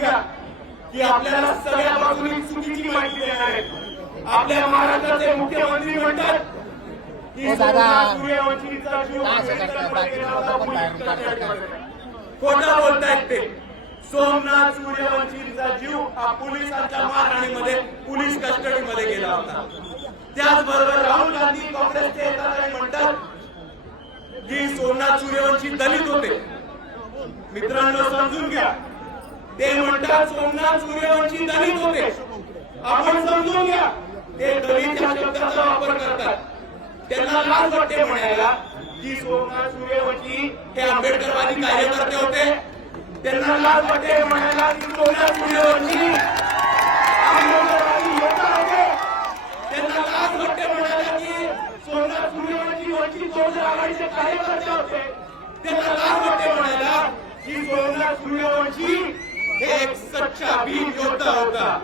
घ्या की आपल्याला सगळ्या बाजूनी चुकीची माहिती देणार आहेत। आपल्या महाराष्ट्राचे मुख्यमंत्री म्हणतात की सोमनाथ सूर्यवंशीचा जीव खोटं बोलतायत ते। सोमनाथ सूर्यवंशीचा जीव हा पोलिसांच्या मारहाणीमध्ये पोलीस कस्टडीमध्ये गेला होता। त्याचबरोबर राहुल गांधी काँग्रेसचे नेते म्हणतात की सोमनाथ सूर्यवंशी दलित होते। मित्रांनो समजून घ्या, ते म्हणतात सोमनाथ सूर्यवंशी दलित होते। आपण समजून घ्या, ते दलित या शब्दाचा वापर करतात। त्यांना लाज वाटते म्हणायला की सोमनाथ सूर्यवंशी हे आंबेडकरवादी कार्यकर्ते होते। त्यांना लाज वाटते म्हणायला की सोमनाथ सूर्यवंशी आंबेडकरवादी योद्धा होते। त्यांना लाज वाटते म्हणायला की सोमनाथ सूर्यवंशी वंचित बहुजन आघाडीचे कार्यकर्ते होते। त्यांना लाज वाटते म्हणायला की सोमनाथ सूर्यवंशी हे एक सच्चा वीर योद्धा होता।